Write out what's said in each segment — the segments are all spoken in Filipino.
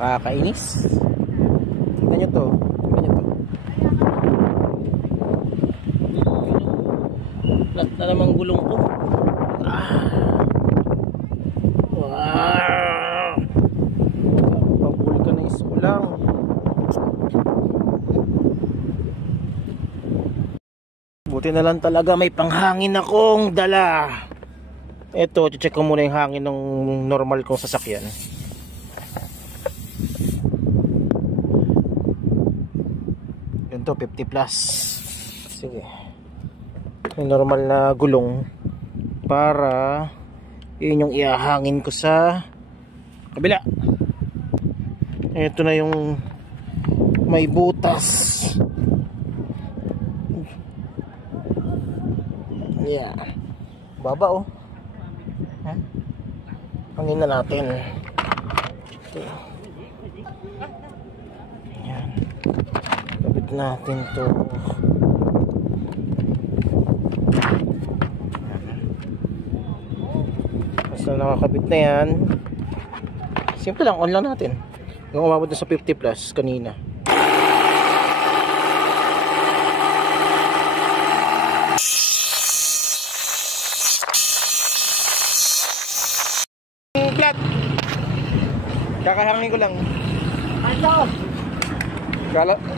Nakakainis. Tingnan nyo to. Tingnan nyo to. Flat na namang gulong ko. Wow. Pabulkanize ko lang. Buti na lang talaga may panghangin akong dala. Ito, check ko muna yung hangin ng normal kong sasakyan. Yun to, 50 plus. Sige. Yung normal na gulong para yun yung iahangin ko sa kabila. Ito na yung may butas. Yeah. Baba oh. Ha? Hangin na natin. Okay. Yan. Kapit natin to. Basta nakakabit na yan. Simple lang, on lang natin. Yung umabot na sa 50 plus kanina. Flat. Kakahangin ko lang. Ano?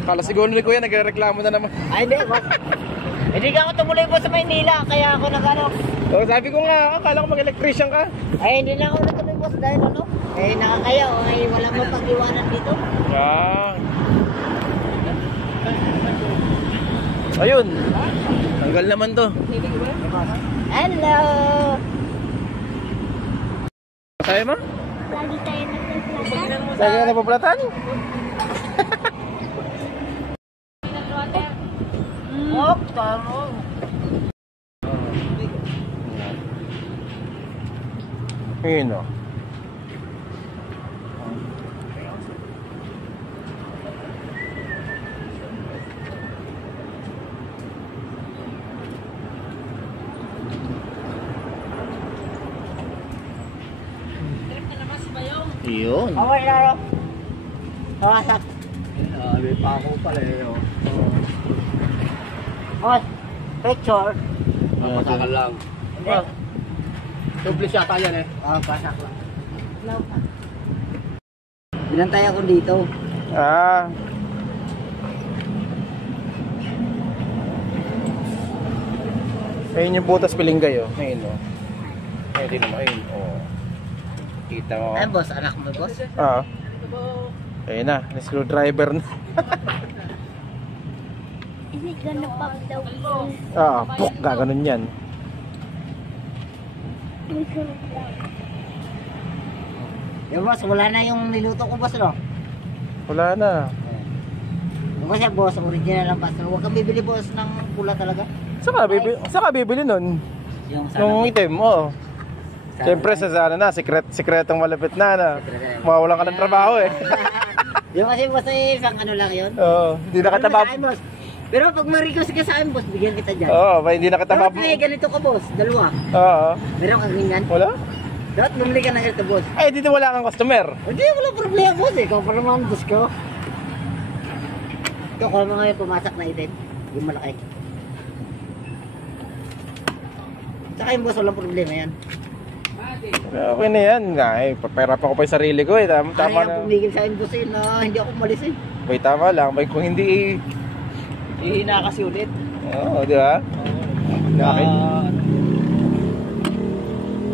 Kala siguro ni Kuya nagrereklamo na naman. Ay, hindi. Hindi ka ako tumuloy po sa Maynila, kaya ako nag-ano. Oh, sabi ko nga, akala ko mag-electrician ka. Ay, hindi na ako natuloy boss dahil ano? Eh, nakakaya o ay wala mo pag-iwanan dito. Yan. Ayun. Tanggal naman to. Hello! Masaya mo? Lagi tayo nagpaplatan. Lagi na napaplatan? Oh, taro. Ayun o. Yun. Okay na ro. Tawasak. May pa ako pala eh. Boss, picture. Pasakan lang. Hindi. Tublis yata yan eh. Pasak lang. Binantay ako dito. Ah. Ayun yung butas pilinggay oh. Ayun oh. Ayun din naman. Ayun oh. Kita mo. Ay, boss, anak mo, boss. Ah. Ayun na. Screwdriver na. Hindi gonna pop daw. Ah. Puk. Gaganon yan. Yung boss, wala na yung niluto ko, boss, no? Wala na. Yung kasi, boss, original ang pastor. Huwag kang bibili, boss, ng pula talaga. Saan ka bibili nun? Yung Nung item mo. Siyempre sa sana na, sikretong malapit na. Mawawalan ka ng trabaho eh. Yung kasi, boss, eh, isang ano lang yun. Oo, hindi na kita Ano sa akin, boss? Pero pag ma-request ka sa akin, boss, bigyan kita dyan. Oo, hindi na kita Pero ganito ka, boss, dalawa. Oo. Meron kang ganyan. Wala? Dapat bumili ka ng ganito, boss. Ay, dito wala kang customer. Hindi, wala problema, boss, eh. Ikaw pa naman, boss ko. Ito, kung ano ngayon pumasak na item, yung malaki. Tsaka yung boss, walang problema yan. Okay na yan. Ay, papera pa ko pa yung sarili ko eh. Tama Kaya na. pumigil sa akin, boss, eh, na hindi ako umalis eh. Bay, tama lang. Bay, kung hindi Ihina kasi ulit. Oo, di ba? Nakakit.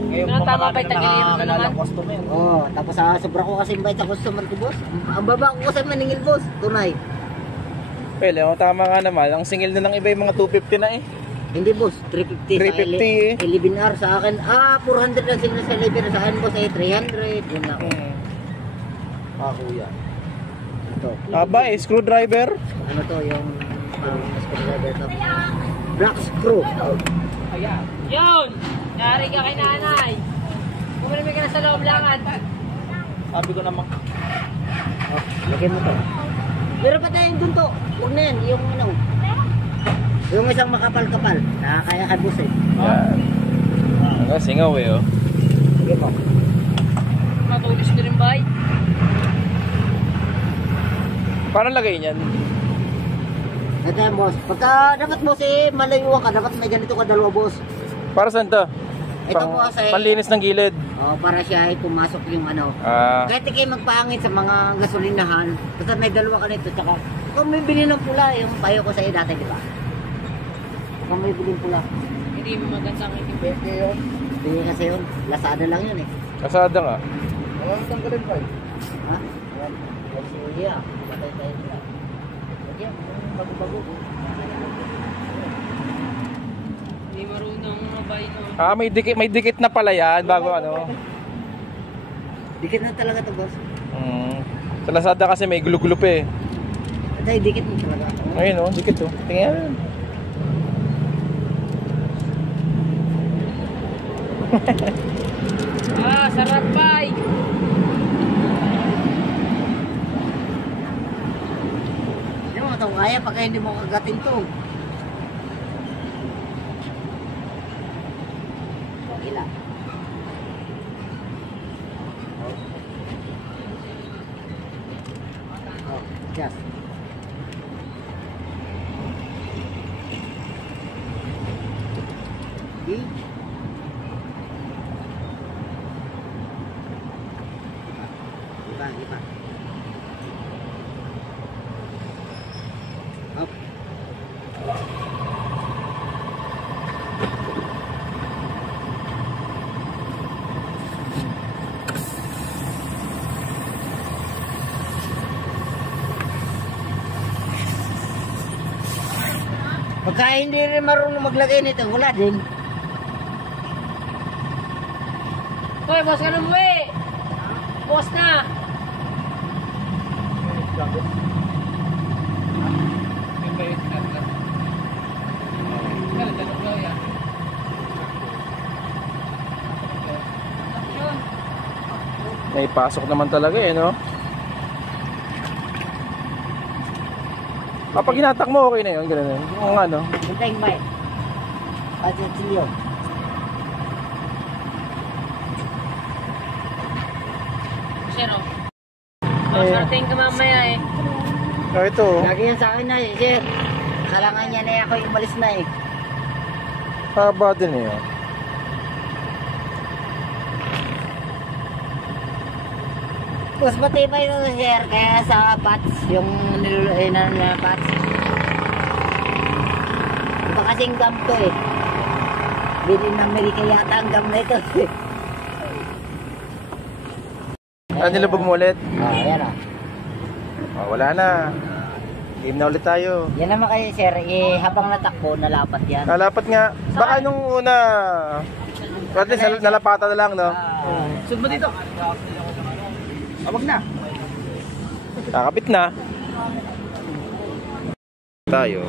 Ngayon pa nakakilala customer. Oo, tapos sobra ko kasi invite sa customer ko, boss. Ang baba ko kasi maningil, boss. Tunay. Well, tama nga naman. Ang singil na ng iba yung mga 250 na eh. Hindi, boss. 350 350 sa 11R sa akin. 400 lang sila sa 11R sa akin, boss. 300. Yun na ako. Kuya. Ito. Aba eh, screwdriver. Ano to, yung screwdriver to. Black screw. Ayan. Yun! Nari ka kay nanay. Bumili ka na sa loob langan. Sabi ko naman. Lagyan mo to. Pero pa tayo dun to. Huwag na yan. Yung ano. Yung isang makapal-kapal. Nakakaya ka, boss eh. Ang singaw eh oh. Lagyan mo. Matulis na rin ba? Paano lagay niyan? Ito yan, boss. Pagka dapat, boss, malayuan ka, dapat may ganito ka dalawa, boss. Para saan to? Ito, boss, Panlinis ng gilid. para siya ay pumasok yung ano. Kahit kayo magpangit sa mga gasolinahan, basta may dalawa ka nito, tsaka kung may bili ng pula, yung payo ko sa iyo dati, di ba? Kung may bili ng pula. Hindi magandang Pwede yun. Hindi kasi yun. Lasada lang yun eh. Kasada nga. Ang tanggalin pa eh. Ha? Ayan. Kasi yeah. Patay tayo nila. Yan. Bago-bago. Hindi marunong mabay no. May dikit na pala yan bago ano. Dikit na talaga to, boss. Sa Lazada kasi may gulo-gulo pa eh. Ito ay dikit mo talaga. Ayun oh, dikit oh. Tingnan. Sarap bay. Hindi mo ito kaya pagka hindi mo kagatin to. Okay lang. Oh, just. Okay. Iba. Up. Pagka hindi rin marunong maglagay nito, wala din. Hoy, boss ka na umuwi. Boss na. May pasok naman talaga eh, no? Kapag hinatak mo, okay na yun, gano'n yun. Yung ano. Hintayin ba eh? Pasit siyo. Sir, starting ka mamaya eh. Oh, ito oh. Lagi yan sa akin na eh, sir. Kalangan niya na ako umalis na eh. Haba din eh. Oh. Mas matibay ito, sir, kaya sa pots, yung niluluinan na pots. Iba kasing gum to eh. Bilhin ng Amerika yata ang gum na ito. Nilubog mo ulit? Ayan o. Wala na. Game na ulit tayo. Yan naman kayo, sir, habang natakbo, nalapat yan. Nalapat nga. Baka nung una, at least nalapatan na lang, no? Saan ba dito? Wag na. Kakapit na. Tayo.